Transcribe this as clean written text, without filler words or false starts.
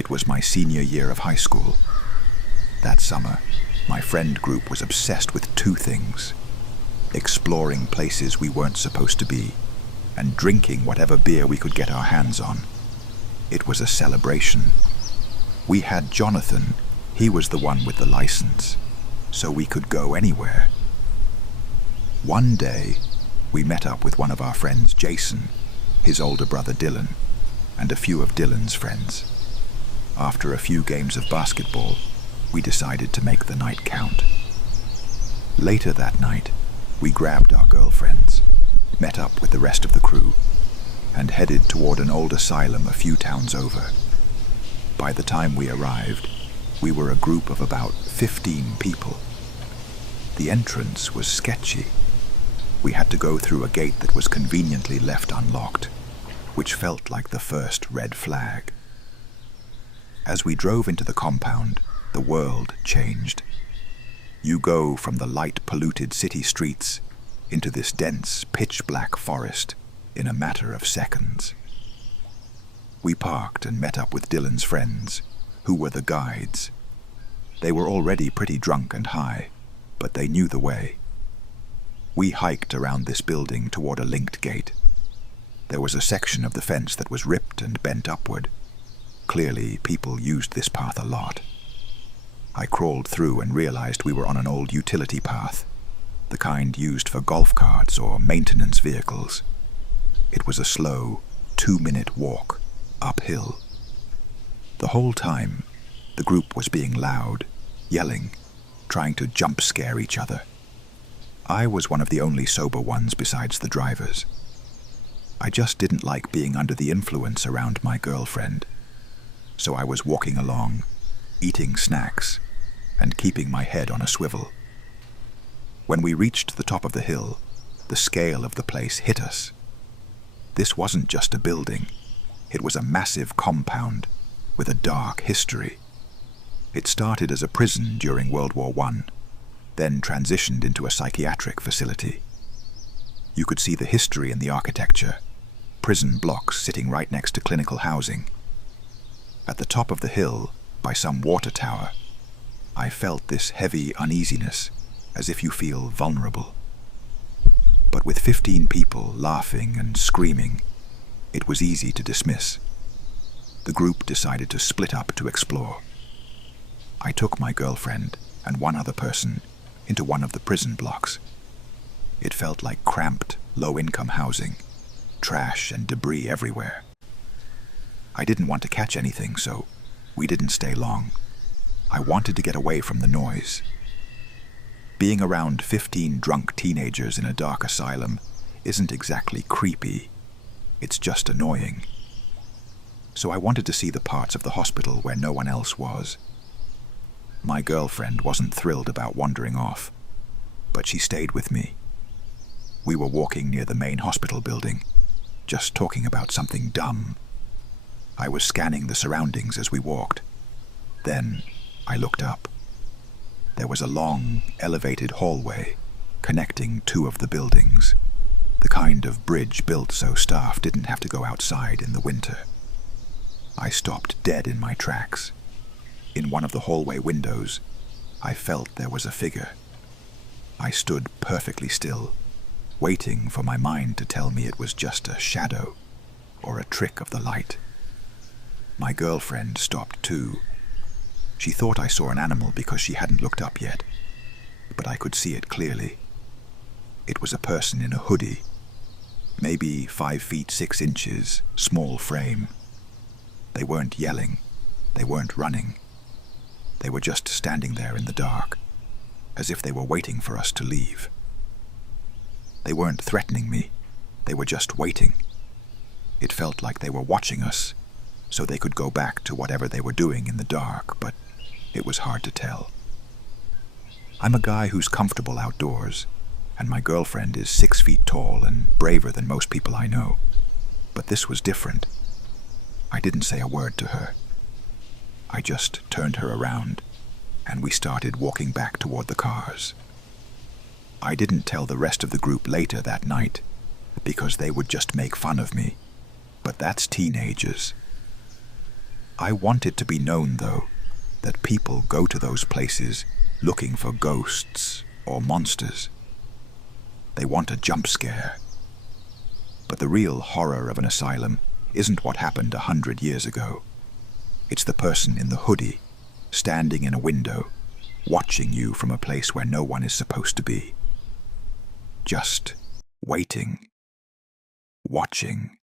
It was my senior year of high school. That summer, my friend group was obsessed with two things: exploring places we weren't supposed to be, and drinking whatever beer we could get our hands on. It was a celebration. We had Jonathan. He was the one with the license, so we could go anywhere. One day, we met up with one of our friends, Jason, his older brother Dylan, and a few of Dylan's friends. After a few games of basketball, we decided to make the night count. Later that night, we grabbed our girlfriends, met up with the rest of the crew, and headed toward an old asylum a few towns over. By the time we arrived, we were a group of about 15 people. The entrance was sketchy. We had to go through a gate that was conveniently left unlocked, which felt like the first red flag. As we drove into the compound, the world changed. You go from the light-polluted city streets into this dense, pitch-black forest in a matter of seconds. We parked and met up with Dylan's friends, who were the guides. They were already pretty drunk and high, but they knew the way. We hiked around this building toward a linked gate. There was a section of the fence that was ripped and bent upward. Clearly, people used this path a lot. I crawled through and realized we were on an old utility path, the kind used for golf carts or maintenance vehicles. It was a slow, 2-minute walk uphill. The whole time, the group was being loud, yelling, trying to jump scare each other. I was one of the only sober ones besides the drivers. I just didn't like being under the influence around my girlfriend, so I was walking along, eating snacks, and keeping my head on a swivel. When we reached the top of the hill, the scale of the place hit us. This wasn't just a building. It was a massive compound with a dark history. It started as a prison during World War I, then transitioned into a psychiatric facility. You could see the history in the architecture, prison blocks sitting right next to clinical housing. At the top of the hill, by some water tower, I felt this heavy uneasiness, as if you feel vulnerable. But with 15 people laughing and screaming, it was easy to dismiss. The group decided to split up to explore. I took my girlfriend and one other person into one of the prison blocks. It felt like cramped, low-income housing, trash and debris everywhere. I didn't want to catch anything, so we didn't stay long. I wanted to get away from the noise. Being around 15 drunk teenagers in a dark asylum isn't exactly creepy. It's just annoying. So I wanted to see the parts of the hospital where no one else was. My girlfriend wasn't thrilled about wandering off, but she stayed with me. We were walking near the main hospital building, just talking about something dumb. I was scanning the surroundings as we walked. Then I looked up. There was a long, elevated hallway connecting two of the buildings, the kind of bridge built so staff didn't have to go outside in the winter. I stopped dead in my tracks. In one of the hallway windows, I felt there was a figure. I stood perfectly still, waiting for my mind to tell me it was just a shadow or a trick of the light. My girlfriend stopped too. She thought I saw an animal because she hadn't looked up yet, but I could see it clearly. It was a person in a hoodie, maybe 5 feet 6 inches, small frame. They weren't yelling, they weren't running. They were just standing there in the dark, as if they were waiting for us to leave. They weren't threatening me, they were just waiting. It felt like they were watching us, so they could go back to whatever they were doing in the dark, but it was hard to tell. I'm a guy who's comfortable outdoors, and my girlfriend is 6 feet tall and braver than most people I know. But this was different. I didn't say a word to her. I just turned her around, and we started walking back toward the cars. I didn't tell the rest of the group later that night, because they would just make fun of me. But that's teenagers. I want it to be known, though, that people go to those places looking for ghosts or monsters. They want a jump scare. But the real horror of an asylum isn't what happened 100 years ago. It's the person in the hoodie, standing in a window, watching you from a place where no one is supposed to be. Just waiting, watching.